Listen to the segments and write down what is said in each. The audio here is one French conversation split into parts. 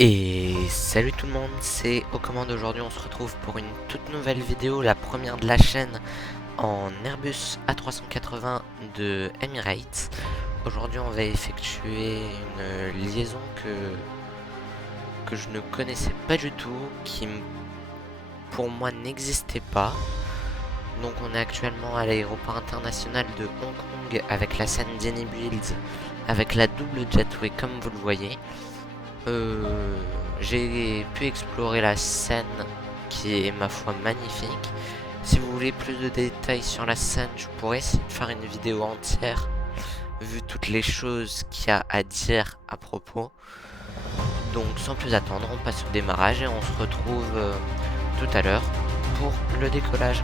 Et salut tout le monde, c'est aux commandes. Aujourd'hui on se retrouve pour une toute nouvelle vidéo, la première de la chaîne en Airbus A380 de Emirates. Aujourd'hui on va effectuer une liaison que je ne connaissais pas du tout, pour moi n'existait pas. Donc on est actuellement à l'aéroport international de Hong Kong avec la scène Denny Build, avec la double jetway comme vous le voyez. J'ai pu explorer la scène qui est ma foi magnifique. Si vous voulez plus de détails sur la scène, je pourrais essayer de faire une vidéo entière vu toutes les choses qu'il y a à dire à propos. Donc sans plus attendre, on passe au démarrage et on se retrouve tout à l'heure pour le décollage.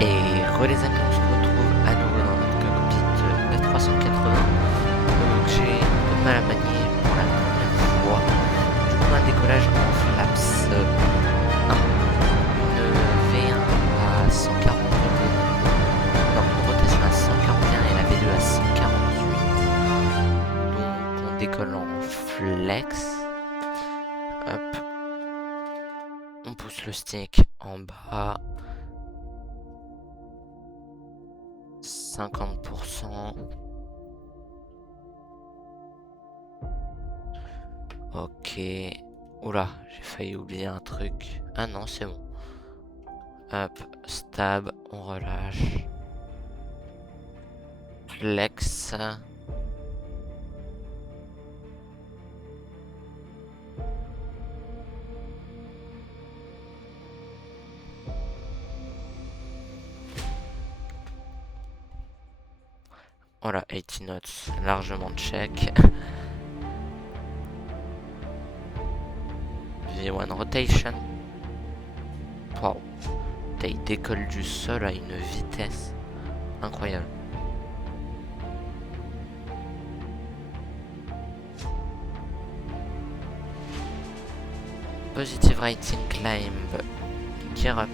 Et les amis, on se retrouve à nouveau dans notre cockpit A380. Donc j'ai un peu de mal à manier pour la première fois. Du coup un décollage en flaps 1. Une V1 à 140 non, une rotation à 141 et la V2 à 148. Donc on décolle en flex. Hop. On pousse le stick en bas. 50%. Ok. Oula, j'ai failli oublier un truc. Ah non, c'est bon. Hop, stab, on relâche. Flex. Voilà, 80 knots, largement check. V1 rotation. Wow. Il décolle du sol à une vitesse incroyable. Positive rating climb. Gear up.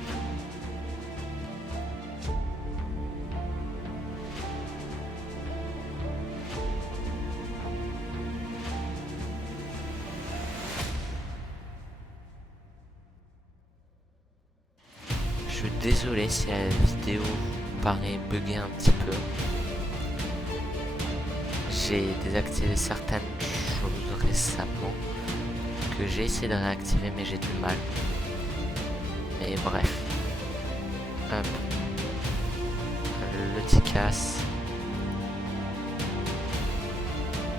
Je suis désolé si la vidéo paraît bugger un petit peu. J'ai désactivé certaines choses récemment que j'ai essayé de réactiver mais j'ai du mal. Mais bref. Hop. Le Ticas.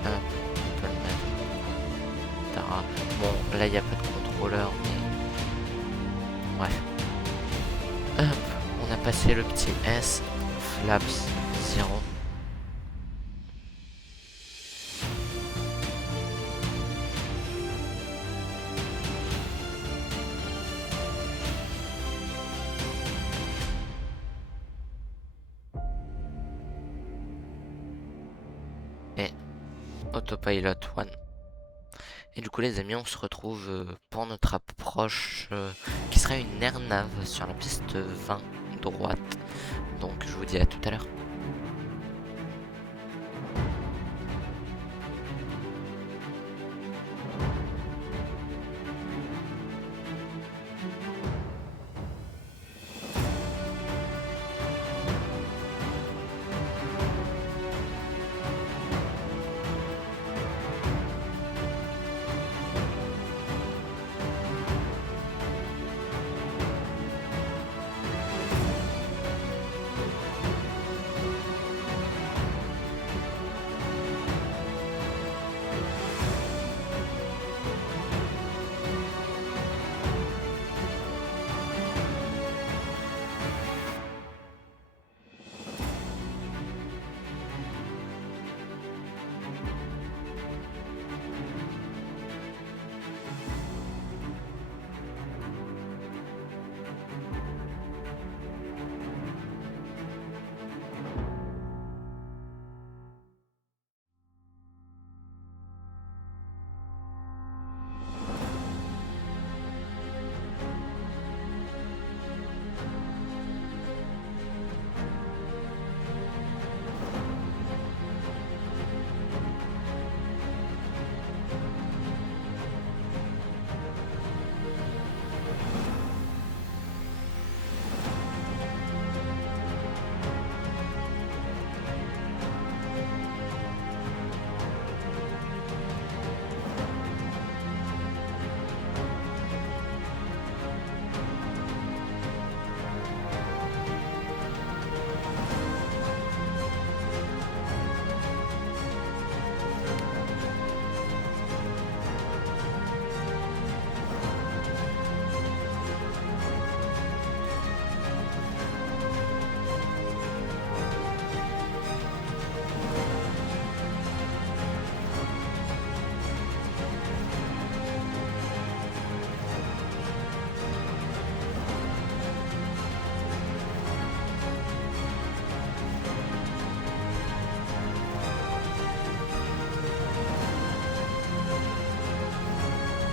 Hop, on peut le mettre. Tara. Bon, là il n'y a pas de contrôleur, mais bref. Hop, on a passé le petit S. Flaps 0. Et Autopilot 1. Et du coup les amis, on se retrouve pour notre approche qui sera une airnav sur la piste 20 droite. Donc je vous dis à tout à l'heure.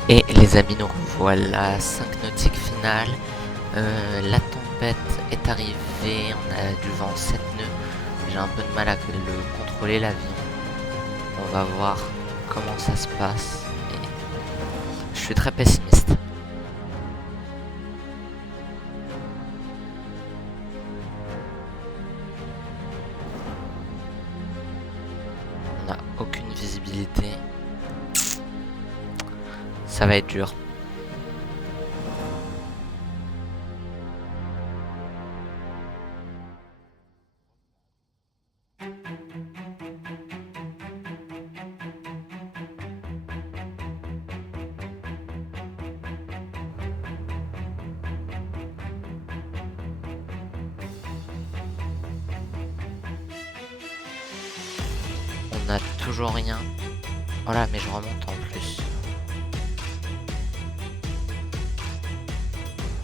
Et les amis, nous revoilà 5 nautiques finales. La tempête est arrivée, on a du vent 7 nœuds. J'ai un peu de mal à le contrôler l'avion. On va voir comment ça se passe. Et je suis très pessimiste. On n'a aucune visibilité. Ça va être dur. On a toujours rien. Voilà, mais je remonte en plus.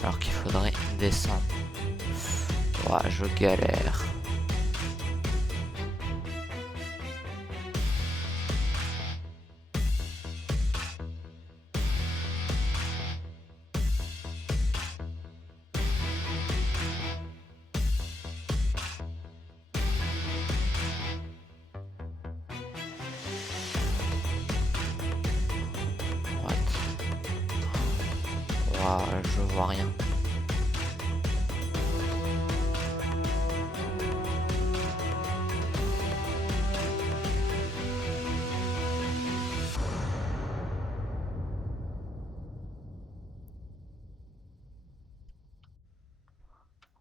Alors qu'il faudrait descendre. Ouah, je galère. What? Ouah, je vois rien.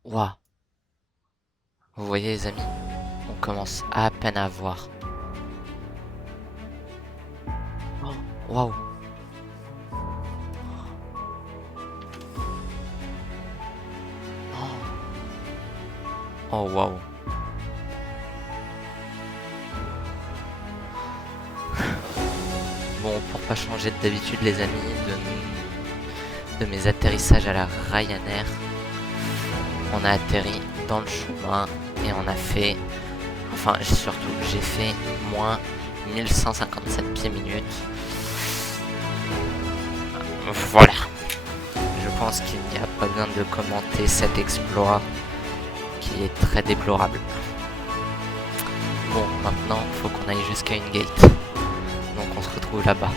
Ouah. Vous voyez les amis, on commence à peine à voir. Oh, waouh. Oh, waouh. Bon, pour pas changer d'habitude les amis, de mes atterrissages à la Ryanair, on a atterri dans le chemin et on a fait, enfin surtout j'ai fait moins 1157 pieds minutes. Voilà. Je pense qu'il n'y a pas besoin de commenter cet exploit qui est très déplorable. Bon, maintenant, faut qu'on aille jusqu'à une gate. Donc on se retrouve là-bas.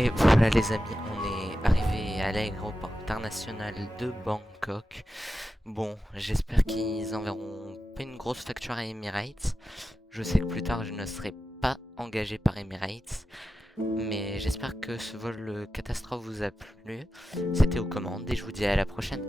Et voilà les amis, on est arrivé à l'aéroport international de Bangkok. Bon, j'espère qu'ils enverront pas une grosse facture à Emirates. Je sais que plus tard je ne serai pas engagé par Emirates. Mais j'espère que ce vol catastrophe vous a plu. C'était aux commandes et je vous dis à la prochaine.